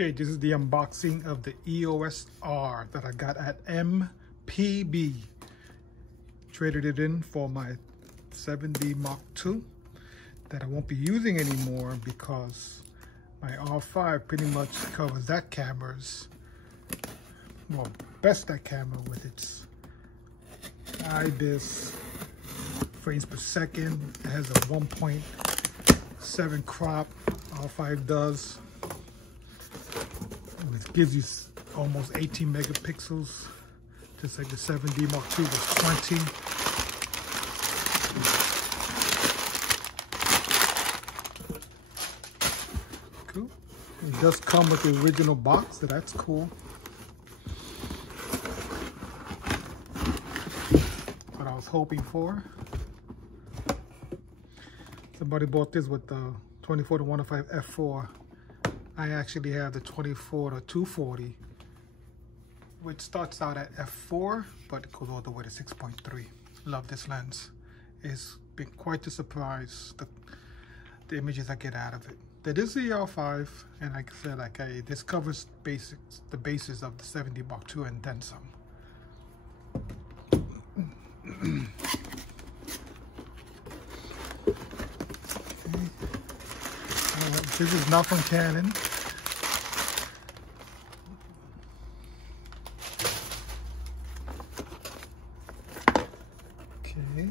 Okay, this is the unboxing of the EOS R that I got at MPB. Traded it in for my 7D Mark II that I won't be using anymore because my R5 pretty much covers that camera's, well, best that camera with its IBIS frames per second. It has a 1.7 crop, R5 does. It gives you almost 18 megapixels, just like the 7D Mark II was 20. Cool. It does come with the original box, so that's cool. What I was hoping for. Somebody bought this with the 24-105 f4. I actually have the 24-240, which starts out at f4, but it goes all the way to 6.3. Love this lens. It's been quite a surprise, the images I get out of it. That is the R5, and like I said, this covers the basis of the 7D Mark II and then some. This is not from Canon. Okay.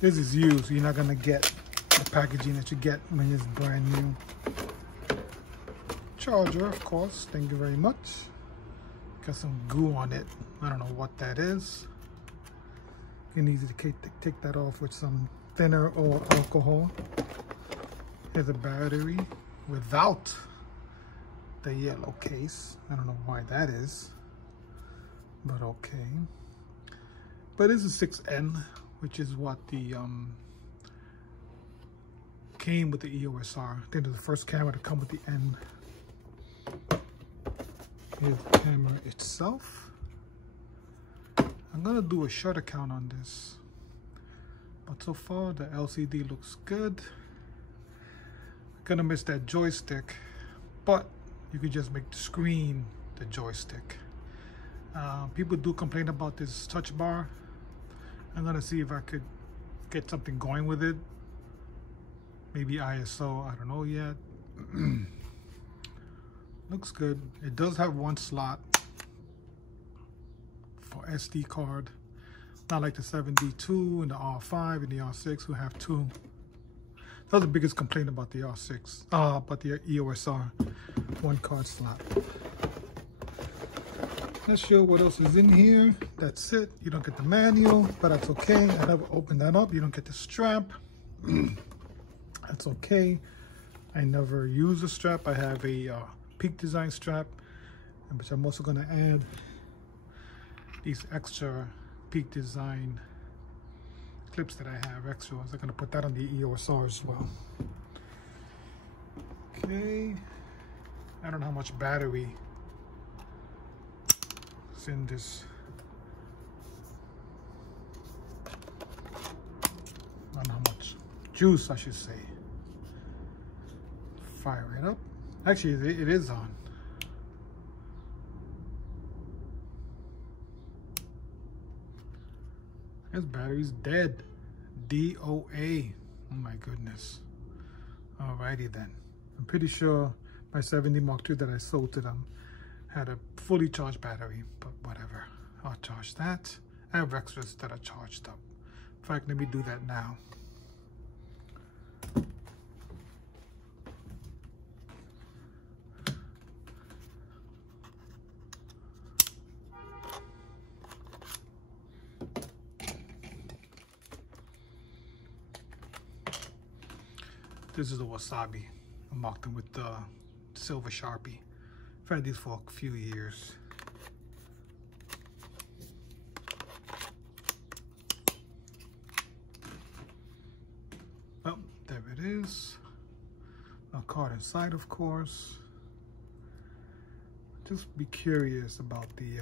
This is used. You're not gonna get the packaging that you get when it's brand new. Charger, of course. Thank you very much. Got some goo on it. I don't know what that is. You can easily take that off with some thinner or alcohol. Here's a battery without the yellow case. I don't know why that is, but okay. But it's a 6N, which is what the came with the EOS R. I think it's the first camera to come with the N. Here's the camera itself. I'm gonna do a shutter count on this, but so far the LCD looks good. Gonna miss that joystick, but you could just make the screen the joystick. People do complain about this touch bar. I'm gonna see if I could get something going with it. Maybe ISO, I don't know yet. Looks good. It does have one slot for SD card, not like the 7D2 and the R5 and the R6 who have two. That was the biggest complaint about the R6, about the EOS R, one card slot. Not sure what else is in here. That's it. You don't get the manual, but that's okay. I never opened that up. You don't get the strap. That's okay. I never use a strap. I have a Peak Design strap, which I'm also gonna add these extra Peak Design clips that I have extras. I'm gonna put that on the EOS R as well. Okay, I don't know how much battery is in this. I don't know how much juice, I should say. Fire it up. Actually, it is on. This battery's dead. DOA. Oh my goodness. Alrighty then. I'm pretty sure my 7D Mark II that I sold to them had a fully charged battery, but whatever. I'll charge that. I have extras that are charged up. In fact, let me do that now. This is the Wasabi. I marked them with the silver Sharpie. I've had these for a few years. Well, there it is. A card inside, of course. Just be curious about the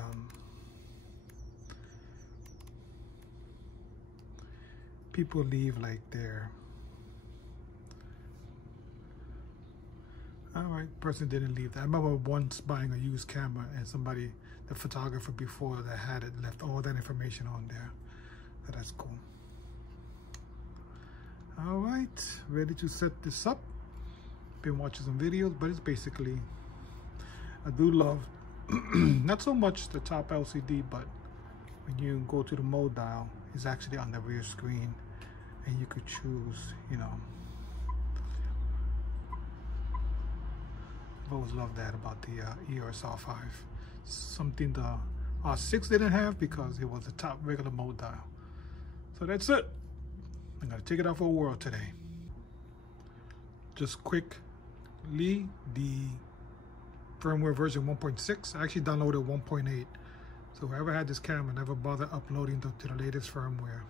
people leave like their All right, person didn't leave that. I remember once buying a used camera and somebody, the photographer before that had it, left all that information on there. So that's cool. All right, ready to set this up. Been watching some videos, but it's basically, I do love, not so much the top LCD, but when you go to the mode dial, it's actually on the rear screen and you could choose, you know. I've always loved that about the EOS R5. Something the R6 didn't have because it was a top regular mode dial. So that's it. I'm gonna take it out for a whirl today. Just quickly, the firmware version 1.6. I actually downloaded 1.8. So whoever had this camera never bothered uploading to the latest firmware.